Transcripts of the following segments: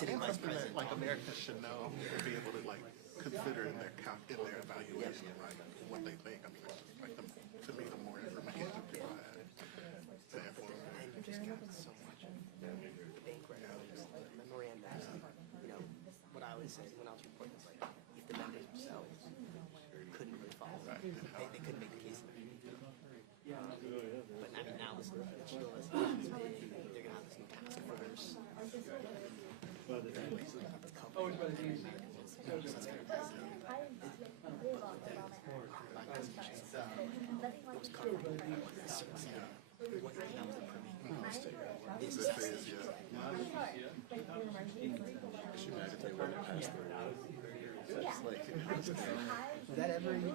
sitting vice something that president. like Americans should know and be able to like consider in their evaluation, like what they think. I mean, like to me, the more information people have, to inform them. And you just got so much backgrounds, memorandums. You know, what I always say when I was reporting is like, if the members themselves couldn't really follow, they couldn't make the case. But I mean, now this Sheila's they're gonna have this new task force. Was that ever even? I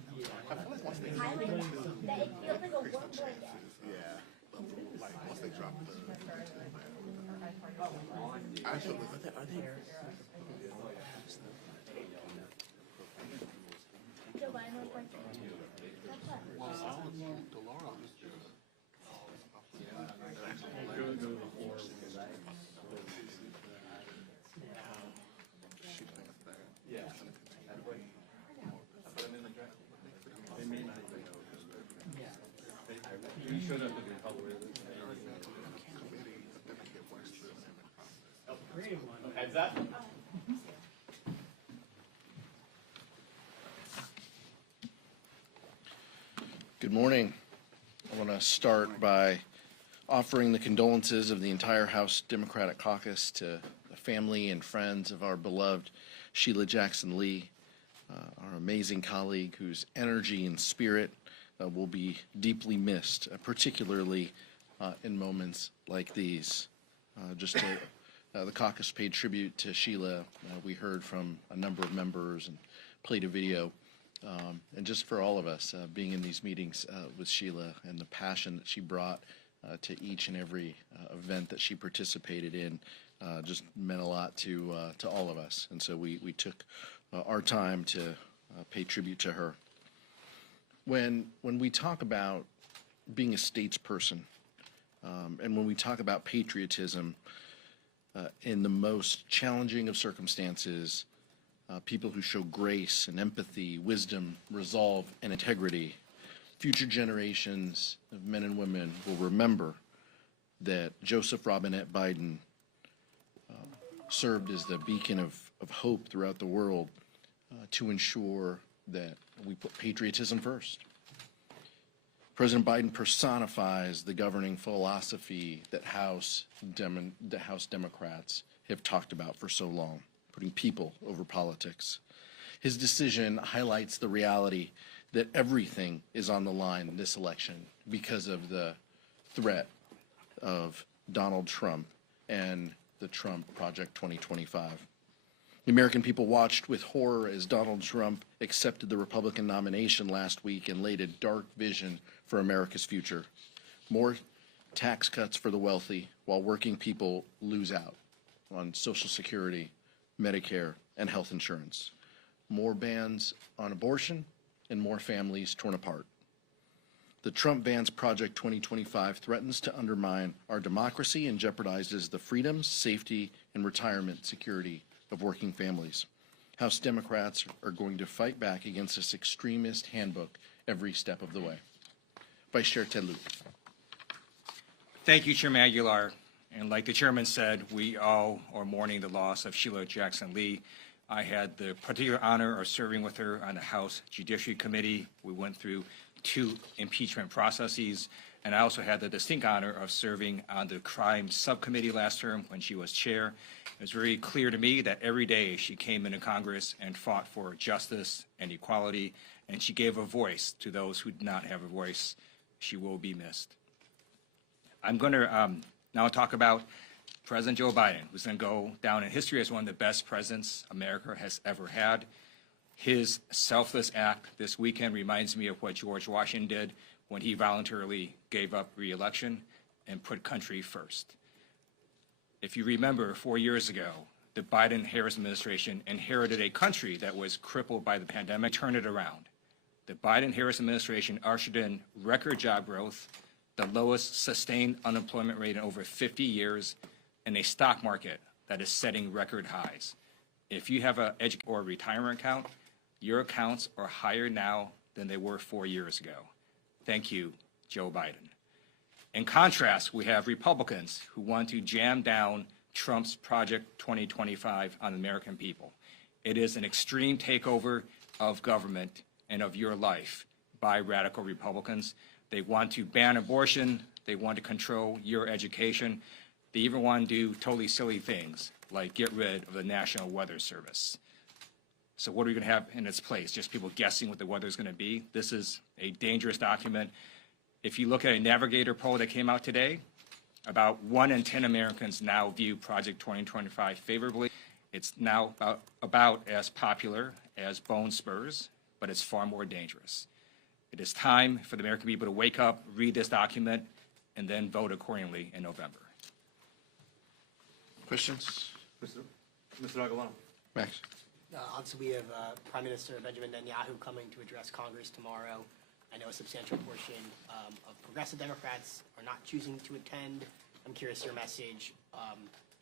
feel like once they get into increase the chances, like once they drop the I feel like Are they? Heads up. Good morning. I want to start by offering the condolences of the entire House Democratic Caucus to the family and friends of our beloved Sheila Jackson Lee, our amazing colleague whose energy and spirit will be deeply missed, particularly in moments like these. The caucus paid tribute to Sheila. We heard from a number of members and played a video. And just for all of us being in these meetings with Sheila and the passion that she brought to each and every event that she participated in just meant a lot to all of us. And so we took our time to pay tribute to her. When we talk about being a statesperson and when we talk about patriotism, in the most challenging of circumstances, people who show grace and empathy, wisdom, resolve, and integrity, future generations of men and women will remember that Joseph Robinette Biden served as the beacon of hope throughout the world to ensure that we put patriotism first. President Biden personifies the governing philosophy that the House Democrats have talked about for so long, putting people over politics. His decision highlights the reality that everything is on the line in this election because of the threat of Donald Trump and the Trump Project 2025. The American people watched with horror as Donald Trump accepted the Republican nomination last week and laid a dark vision for America's future. More tax cuts for the wealthy while working people lose out on Social Security, Medicare, and health insurance. More bans on abortion and more families torn apart. The Trump Vance Project 2025 threatens to undermine our democracy and jeopardizes the freedoms, safety, and retirement security of working families. House Democrats are going to fight back against this extremist handbook every step of the way. Vice Chair Ted Lieu. Thank you, Chairman Aguilar. And like the chairman said, we all are mourning the loss of Sheila Jackson Lee. I had the particular honor of serving with her on the House Judiciary Committee. We went through 2 impeachment processes, and I also had the distinct honor of serving on the Crime Subcommittee last term when she was chair. It was very clear to me that every day she came into Congress and fought for justice and equality, and she gave a voice to those who did not have a voice. She will be missed. I'm going to now talk about President Joe Biden, who's going to go down in history as one of the best presidents America has ever had. His selfless act this weekend reminds me of what George Washington did when he voluntarily gave up re-election and put country first. If you remember, 4 years ago, the Biden-Harris administration inherited a country that was crippled by the pandemic, turned it around. The Biden-Harris administration ushered in record job growth, the lowest sustained unemployment rate in over 50 years, and a stock market that is setting record highs. If you have a or retirement account, your accounts are higher now than they were 4 years ago. Thank you, Joe Biden. In contrast, we have Republicans who want to jam down Trump's Project 2025 on the American people. It is an extreme takeover of government and of your life by radical Republicans. They want to ban abortion. They want to control your education. They even want to do totally silly things like get rid of the National Weather Service. So what are we going to have in its place? Just people guessing what the weather is going to be? This is a dangerous document. If you look at a Navigator poll that came out today, about 1 in 10 Americans now view Project 2025 favorably. It's now about as popular as bone spurs, but it's far more dangerous. It is time for the American people to wake up, read this document, and then vote accordingly in November. Questions? Mr. Aguilar. Max? Obviously, we have Prime Minister Benjamin Netanyahu coming to address Congress tomorrow. I know a substantial portion of progressive Democrats are not choosing to attend. I'm curious your message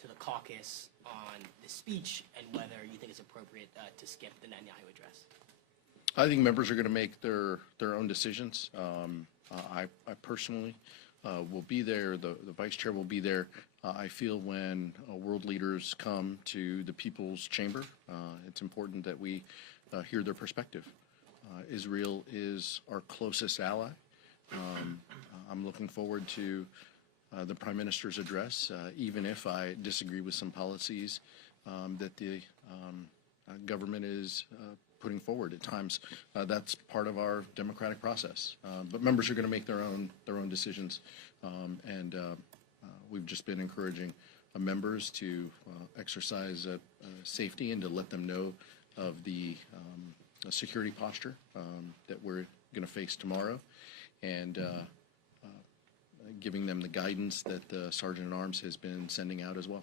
to the caucus on the speech and whether you think it's appropriate to skip the Netanyahu address. I think members are going to make their own decisions. I personally will be there. The vice chair will be there. I feel when world leaders come to the People's Chamber, it's important that we hear their perspective. Israel is our closest ally. I'm looking forward to the Prime Minister's address, even if I disagree with some policies that the government is putting forward at times. That's part of our democratic process. But members are going to make their own decisions, and we've just been encouraging members to exercise safety and to let them know of the security posture that we're going to face tomorrow, and giving them the guidance that the Sergeant at Arms has been sending out as well.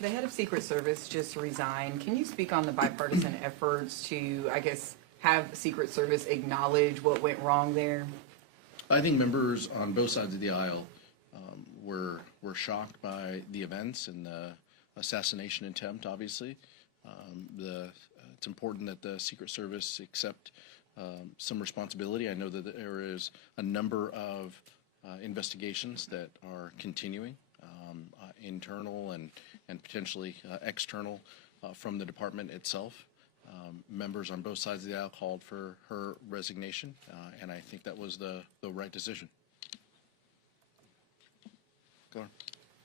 The head of Secret Service just resigned. Can you speak on the bipartisan efforts to, I guess, have Secret Service acknowledge what went wrong there? I think members on both sides of the aisle were shocked by the events and the assassination attempt, obviously. It's important that the Secret Service accept some responsibility. I know that there is a number of investigations that are continuing, internal and potentially external from the department itself. Members on both sides of the aisle called for her resignation, and I think that was the right decision. Go on.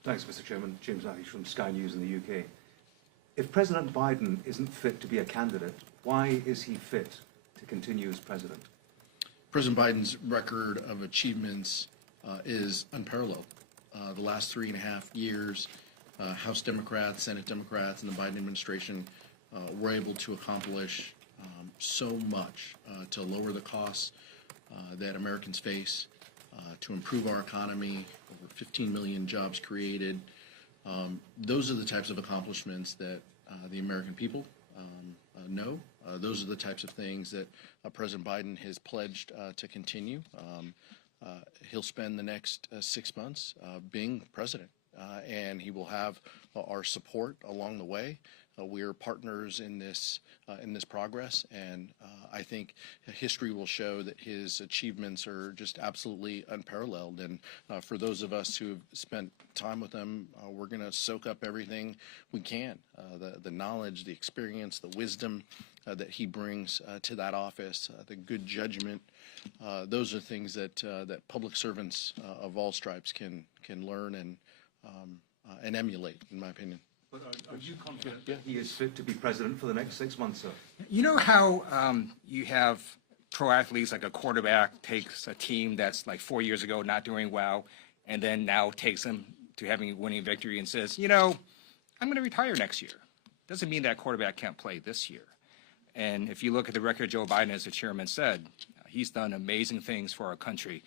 Thanks, Mr. Chairman. James Matthews from Sky News in the UK. If President Biden isn't fit to be a candidate, why is he fit to continue as president? President Biden's record of achievements is unparalleled. The last 3.5 years, House Democrats, Senate Democrats, and the Biden administration were able to accomplish so much to lower the costs that Americans face, to improve our economy, over 15 million jobs created. Those are the types of accomplishments that the American people know. Those are the types of things that President Biden has pledged to continue. He'll spend the next 6 months being president, and he will have our support along the way. We are partners in this progress, and I think history will show that his achievements are just absolutely unparalleled. And for those of us who have spent time with him, we're going to soak up everything we can, the knowledge, the experience, the wisdom that he brings to that office, the good judgment. Those are things that public servants of all stripes can learn and emulate, in my opinion. But are you confident that he is fit to be president for the next 6 months, sir? You know how you have pro athletes, like a quarterback takes a team that's like 4 years ago not doing well, and then now takes them to having a winning victory and says, you know, I'm going to retire next year. Doesn't mean that quarterback can't play this year. And if you look at the record, Joe Biden, as the chairman said, he's done amazing things for our country.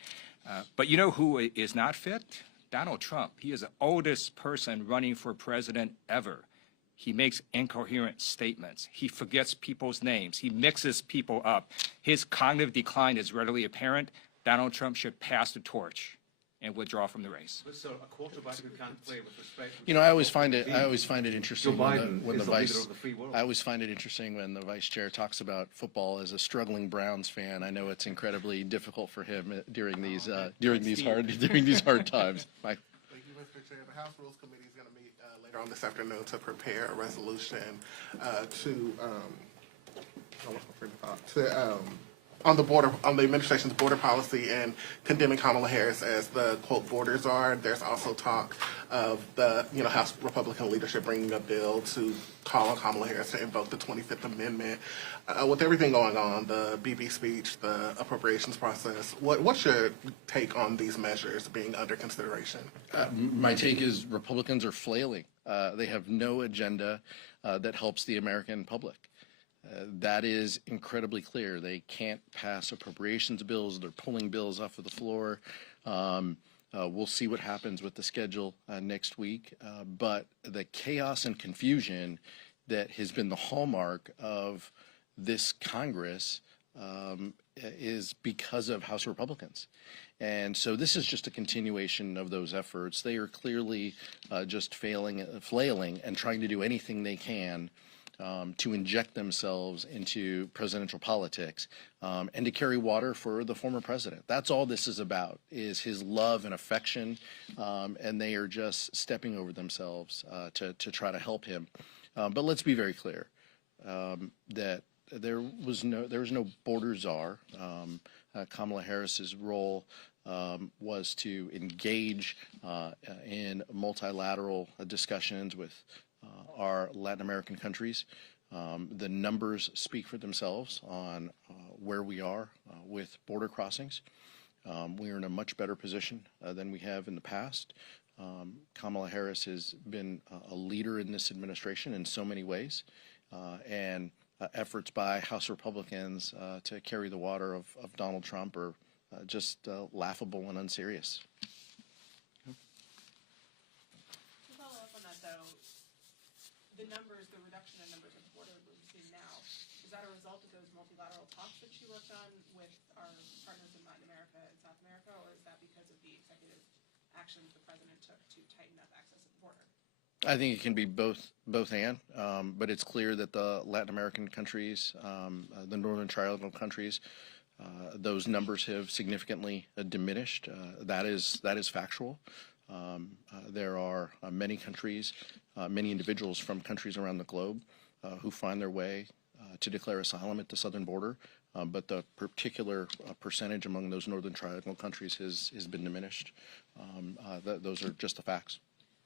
But you know who is not fit? Donald Trump. He is the oldest person running for president ever. He makes incoherent statements. He forgets people's names. He mixes people up. His cognitive decline is readily apparent. Donald Trump should pass the torch and withdraw from the race. So a quarterback who can't play with respect. You know, I always find it interesting Joe Biden when the is the vice. leader of the free world. I always find it interesting when the vice chair talks about football as a struggling Browns fan. I know it's incredibly difficult for him during these hard times. Mike. Thank you, Mr. Chair. The House Rules Committee is going to meet later on this afternoon to prepare a resolution on the administration's border policy and condemning Kamala Harris as the quote borders are. There's also talk of the House Republican leadership bringing a bill to call on Kamala Harris to invoke the 25th Amendment. With everything going on, the BB speech, the appropriations process, what's your take on these measures being under consideration? My take is Republicans are flailing. They have no agenda that helps the American public. That is incredibly clear. They can't pass appropriations bills. They're pulling bills off of the floor. We'll see what happens with the schedule next week. But the chaos and confusion that has been the hallmark of this Congress is because of House Republicans. And so this is just a continuation of those efforts. They are clearly just flailing and trying to do anything they can to inject themselves into presidential politics and to carry water for the former president. That's all this is about, is his love and affection, and they are just stepping over themselves to try to help him. But let's be very clear that there was no border czar. Kamala Harris's role was to engage in multilateral discussions with our Latin American countries. The numbers speak for themselves on where we are with border crossings. We are in a much better position than we have in the past. Kamala Harris has been a leader in this administration in so many ways, and efforts by House Republicans to carry the water of Donald Trump are just laughable and unserious. The reduction in numbers at the border we're seeing now, is that a result of those multilateral talks that she worked on with our partners in Latin America and South America, or is that because of the executive actions the president took to tighten up access at the border? I think it can be both and, but it's clear that the Latin American countries, the Northern Triangle countries, those numbers have significantly diminished. That is factual. There are many countries, many individuals from countries around the globe who find their way to declare asylum at the southern border, but the particular percentage among those Northern Triangle countries has been diminished. Those are just the facts.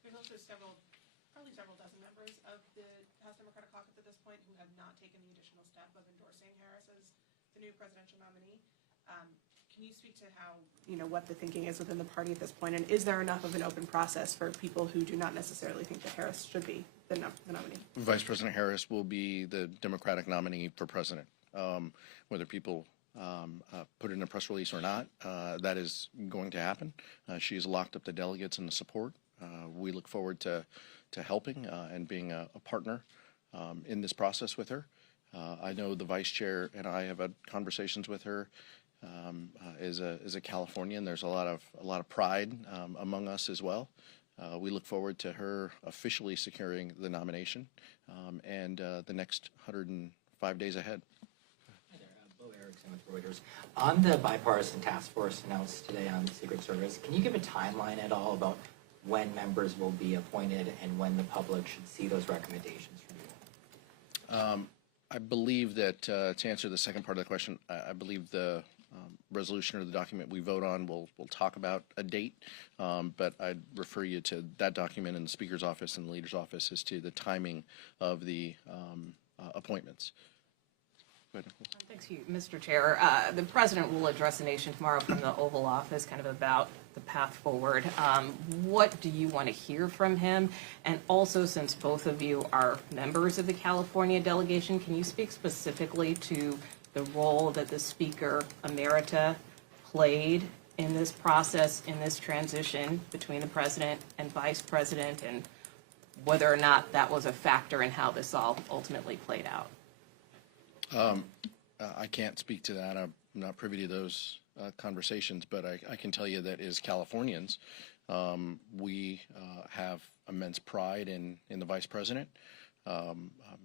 There's also probably several dozen members of the House Democratic Caucus at this point who have not taken the additional step of endorsing Harris as the new presidential nominee. Can you speak to how, what the thinking is within the party at this point, and is there enough of an open process for people who do not necessarily think that Harris should be the nominee? Vice President Harris will be the Democratic nominee for president. Whether people put it in a press release or not, that is going to happen. She's locked up the delegates and the support. We look forward to helping and being a partner in this process with her. I know the vice chair and I have had conversations with her. As a Californian, there's a lot of pride among us as well. We look forward to her officially securing the nomination and the next 105 days ahead. Hi there, Bo Erickson with Reuters. On the bipartisan task force announced today on the Secret Service, can you give a timeline at all about when members will be appointed and when the public should see those recommendations from you? I believe that to answer the second part of the question, I believe the resolution or the document we vote on will talk about a date, but I'd refer you to that document in the Speaker's office and the Leader's office as to the timing of the appointments. Go ahead, Nicole. Thanks, you, Mr. Chair. The president will address the nation tomorrow from the Oval Office, kind of about the path forward. What do you want to hear from him? And also, since both of you are members of the California delegation, can you speak specifically to the role that the Speaker Emerita played in this process, in this transition between the president and vice president, and whether or not that was a factor in how this all ultimately played out. I can't speak to that. I'm not privy to those conversations, but I can tell you that as Californians, we have immense pride in the Vice President.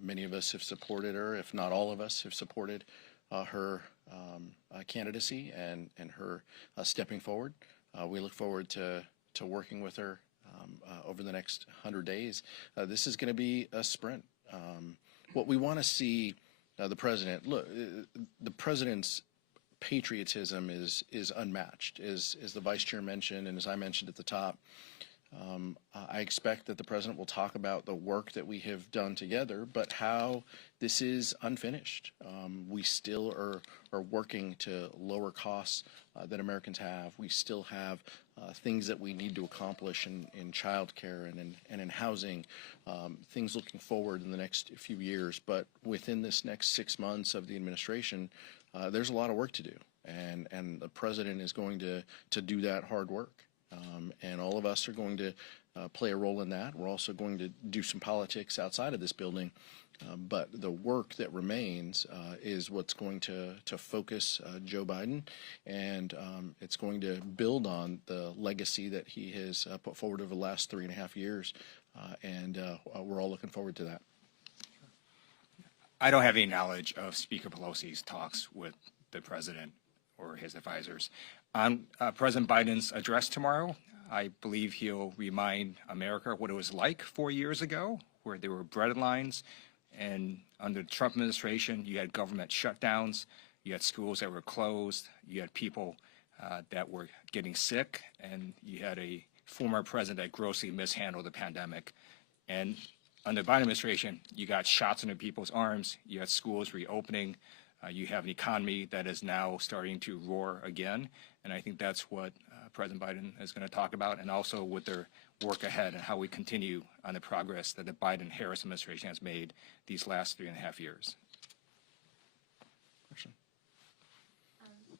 Many of us have supported her, if not all of us have supported her candidacy and her stepping forward. We look forward to working with her over the next 100 days. This is going to be a sprint. What we want to see the president, look, the president's patriotism is unmatched, as the vice chair mentioned and as I mentioned at the top. I expect that the president will talk about the work that we have done together, but how this is unfinished. We still are working to lower costs that Americans have. We still have things that we need to accomplish in childcare and in housing, things looking forward in the next few years. But within this next 6 months of the administration, there's a lot of work to do, and the president is going to do that hard work. And all of us are going to play a role in that. We're also going to do some politics outside of this building. But the work that remains is what's going to focus Joe Biden, and it's going to build on the legacy that he has put forward over the last 3.5 years. And we're all looking forward to that. I don't have any knowledge of Speaker Pelosi's talks with the president or his advisors. On President Biden's address tomorrow, I believe he'll remind America what it was like 4 years ago, where there were bread lines, and under the Trump administration, you had government shutdowns, you had schools that were closed, you had people that were getting sick, and you had a former president that grossly mishandled the pandemic. And under the Biden administration, you got shots into people's arms, you had schools reopening, you have an economy that is now starting to roar again, and I think that's what President Biden is going to talk about, and also with their work ahead and how we continue on the progress that the Biden-Harris administration has made these last 3.5 years. Question? Thank you.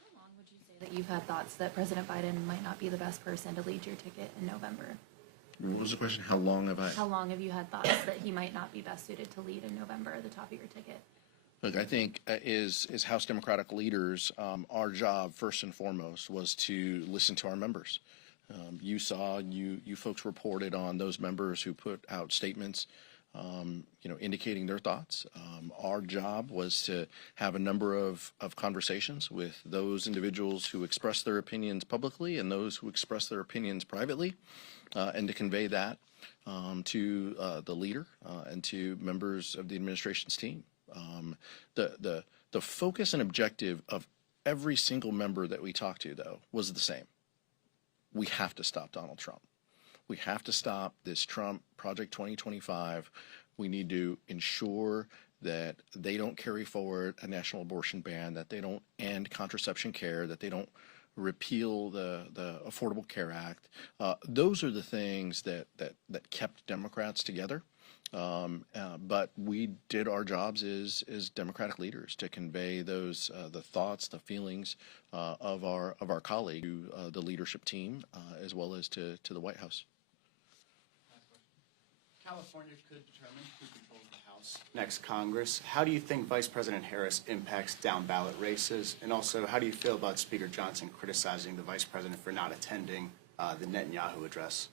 How long would you say that you've had thoughts that President Biden might not be the best person to lead your ticket in November? What was the question? How long have I? How long have you had thoughts that he might not be best suited to lead in November at the top of your ticket? Look, I think as House Democratic leaders, our job first and foremost was to listen to our members. You saw, you folks reported on those members who put out statements, indicating their thoughts. Our job was to have a number of conversations with those individuals who express their opinions publicly and those who express their opinions privately, and to convey that to the leader and to members of the administration's team. The focus and objective of every single member that we talked to, though, was the same. We have to stop Donald Trump. We have to stop this Trump Project 2025. We need to ensure that they don't carry forward a national abortion ban, that they don't end contraception care, that they don't repeal the Affordable Care Act. Those are the things that kept Democrats together. But we did our jobs as Democratic leaders to convey those the thoughts, the feelings of our colleague to the leadership team, as well as to the White House. California could determine who controls the House next Congress. How do you think Vice President Harris impacts down-ballot races? And also, how do you feel about Speaker Johnson criticizing the Vice President for not attending the Netanyahu address?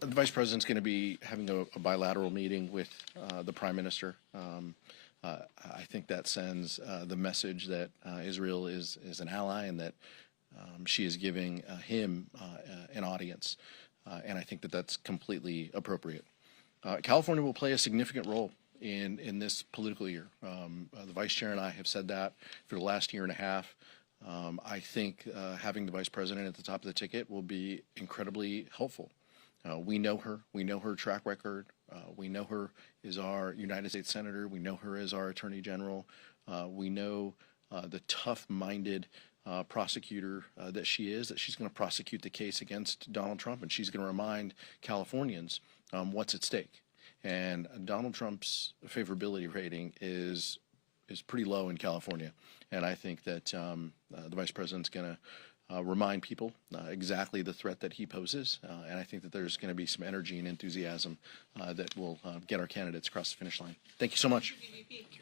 The Vice President's going to be having a bilateral meeting with the Prime Minister. I think that sends the message that Israel is an ally and that she is giving him an audience. And I think that that's completely appropriate. California will play a significant role in this political year. The Vice Chair and I have said that for the last year and a half. I think having the Vice President at the top of the ticket will be incredibly helpful. We know her. We know her track record. We know her as our United States Senator. We know her as our Attorney General. We know the tough-minded prosecutor that she is, that she's going to prosecute the case against Donald Trump, and she's going to remind Californians what's at stake. And Donald Trump's favorability rating is pretty low in California, and I think that the Vice President's going to remind people exactly the threat that he poses. And I think that there's going to be some energy and enthusiasm that will get our candidates across the finish line. Thank you so much. VP.